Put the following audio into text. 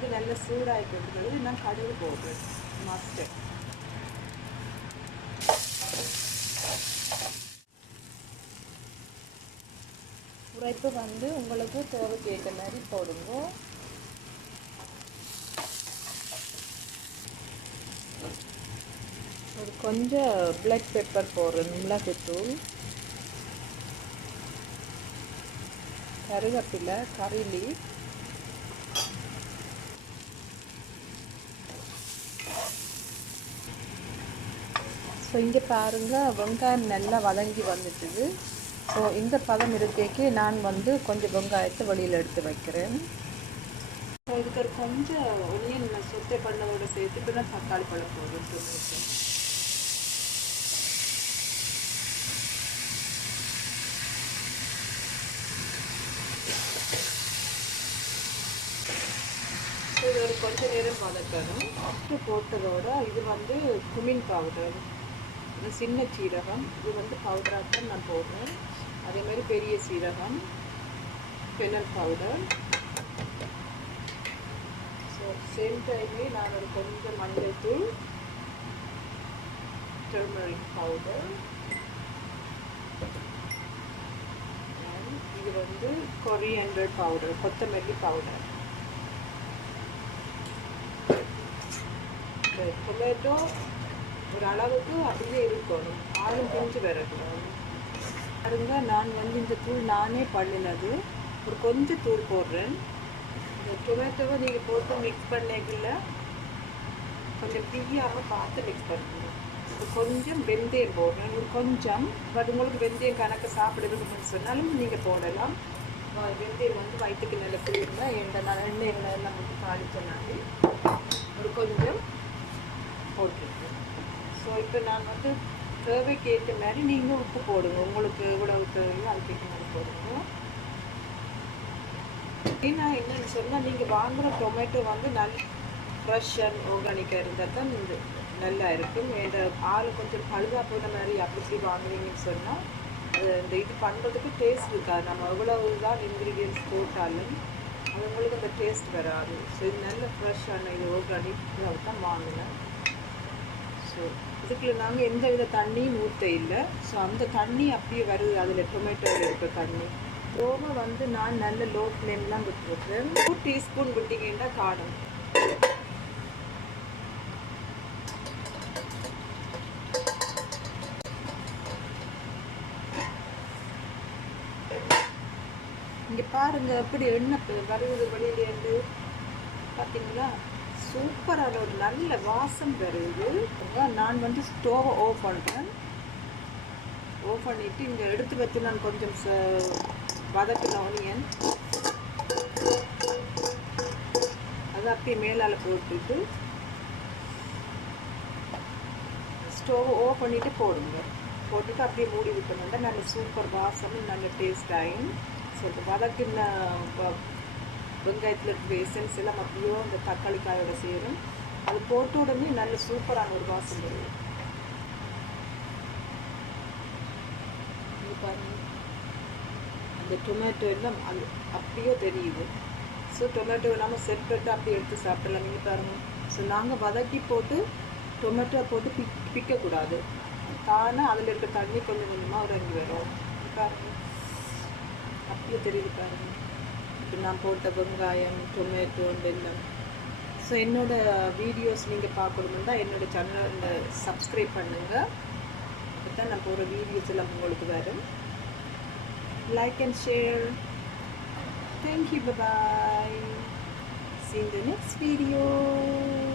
வந்து நல்ல சூடாகிட்டு இருக்கிறது. நான் கடுகு போடுறேன். மஸ்டர்ட் உரைப்பு வந்து உங்களுக்கு தேவைக்கு ஏற்ற மாதிரி போடுங்க. ஒரு கொஞ்சம் பிளாக் பெப்பர் போடுறேன், மிளகுத்தூள், கருவேப்பிலை, கறி லீஃப், ஸோ இங்கே பாருங்கள் வெங்காயம் நல்லா வதங்கி வந்துட்டுது. ஸோ இந்த பதம் இருக்கேக்கு நான் வந்து கொஞ்சம் வெங்காயத்தை வெளியில் எடுத்து வைக்கிறேன். ஸோ இதுக்கு ஒரு கொஞ்சம் ஒனியன் சொத்தை பண்ணதோடு சேர்த்துட்டு நான் தக்காளி பழம் போடுறேன். இது ஒரு கொஞ்சம் நேரம் வதக்கணும். போட்டதோட இது வந்து குமின் பவுடர், இது சின்ன சீரகம், இது வந்து பவுடராக தான் நான் போடுறேன். அதே மாதிரி பெரிய சீரகம், பெனல் பவுடர். ஸோ சேம் டைமே நான் ஒரு கொஞ்சம் மஞ்சள் தூள், டர்மரிக் பவுடர், இது வந்து கொரியண்டர் பவுடர், கொத்தமல்லி பவுடர். டொமேட்டோ ஒரு அளவுக்கு அப்படியே இருக்கணும், ஆளும் பிஞ்சு வரக்கூடாது. பாருங்க, நான் வந்து இந்த தூள் நானே பண்ணினது. ஒரு கொஞ்சம் தூள் போடுறேன். இந்த டொமேட்டோவை நீங்கள் போட்டு மிக்ஸ் பண்ணிக்கல, கொஞ்சம் பிரியாமல் பார்த்து மிக்ஸ் பண்ணுங்க. கொஞ்சம் வெந்தயம் போடுறேன், ஒரு கொஞ்சம். பட் உங்களுக்கு வெந்தயம் கணக்கு சாப்பிடுறதுன்னு சொன்னாலும் நீங்கள் போடலாம். வெந்தயம் வந்து வயிற்றுக்கு நல்ல குளிர்னா எண்ணெய் எல்லாம் வந்து தாளிச்சனாலே ஒரு கொஞ்சம் போட்டிருக்கேன். ஸோ இப்போ நான் வந்து தேவைக்கு ஏற்ற மாதிரி நீங்கள் உப்பு போடுங்க. உங்களுக்கு எவ்வளவு தேவையோ அதுக்கேற்ற மாதிரி போடுங்க. நான் என்னென்னு சொன்னால், நீங்கள் வாங்குகிற டொமேட்டோ வந்து நல்ல ஃப்ரெஷ் அண்ட் ஆர்கானிக்காக இருந்தால் தான் இது நல்லா இருக்கும். இந்த ஆள் கொஞ்சம் பழுதாக போன மாதிரி அப்படி வாங்குவீங்கன்னு சொன்னால் அது இந்த இது பண்ணுறதுக்கு டேஸ்ட் இருக்காது. நம்ம எவ்வளவு தான் இன்க்ரீடியன்ட்ஸ் போட்டாலும் அது உங்களுக்கு அந்த டேஸ்ட் வராது. ஸோ இது நல்ல ஃப்ரெஷ்ஷான இது ஆர்கானிக் தான் வாங்கினேன். ஸோ இதுக்குள்ள நாங்கள் எந்த வித தண்ணியும் ஊற்ற இல்லை. ஸோ அந்த தண்ணி அப்படியே வருது, அதில் டொமேட்டோவில் இருக்கிற தண்ணி. ஓவை வந்து நான் நல்ல லோ ஃப்ளேம்லாம் விட்டுருக்கேன். 2 டீஸ்பூன் விட்டிங்கன்னா காணும். இங்கே பாருங்கள் எப்படி எண்ணெய் வருது வெளியிலேருந்து பார்த்தீங்களா? சூப்பரான ஒரு நல்ல வாசம் வருது. நான் வந்து ஸ்டோவை ஆஃப் பண்ணுறேன். ஆஃப் பண்ணிவிட்டு இங்கே எடுத்து வச்சு நான் கொஞ்சம் வதக்கின ஆனியன் அதை அப்படியே மேலால் போட்டுட்டு ஸ்டோவை ஆஃப் பண்ணிவிட்டு போடுங்க. போட்டுட்டு அப்படியே மூடி விட்டோம்னா நல்ல சூப்பர் வாசமும் நல்ல டேஸ்ட் ஆகும். ஸோ வதக்கின வெங்காயத்தில் இருக்கிற எசன்ஸ் எல்லாம் அப்படியோ இந்த தக்காளி காயோட சேரும். அது போட்ட உடனே நல்ல சூப்பரான ஒரு வாசம் வரும். பாருங்க, அந்த டொமேட்டோ எல்லாம் அது அப்படியோ தெரியுது. ஸோ டொமேட்டோ இல்லாமல் செப்பரேட்டாக அப்படி எடுத்து சாப்பிடலாம். நீங்கள் பாருங்கள். ஸோ நாங்கள் வதக்கி போட்டு டொமேட்டோ போட்டு பிக்கக்கூடாது. தானே அதில் இருக்க தண்ணி கொஞ்சம் கொஞ்சமாக இறங்கி வரும். பாருங்கள், அப்படியே தெரியுது பாருங்கள். இப்போ நான் போட்ட வெங்காயம், டொமேட்டோ எல்லாம். ஸோ என்னோடய வீடியோஸ் நீங்கள் பார்க்கணுன்னா என்னோடய சேனலை சப்ஸ்கிரைப் பண்ணுங்கள். அப்போ தான் நான் போகிற வீடியோஸ் எல்லாம் உங்களுக்கு வரும். Like and share. Thank you. Bye-bye. See you in the next video.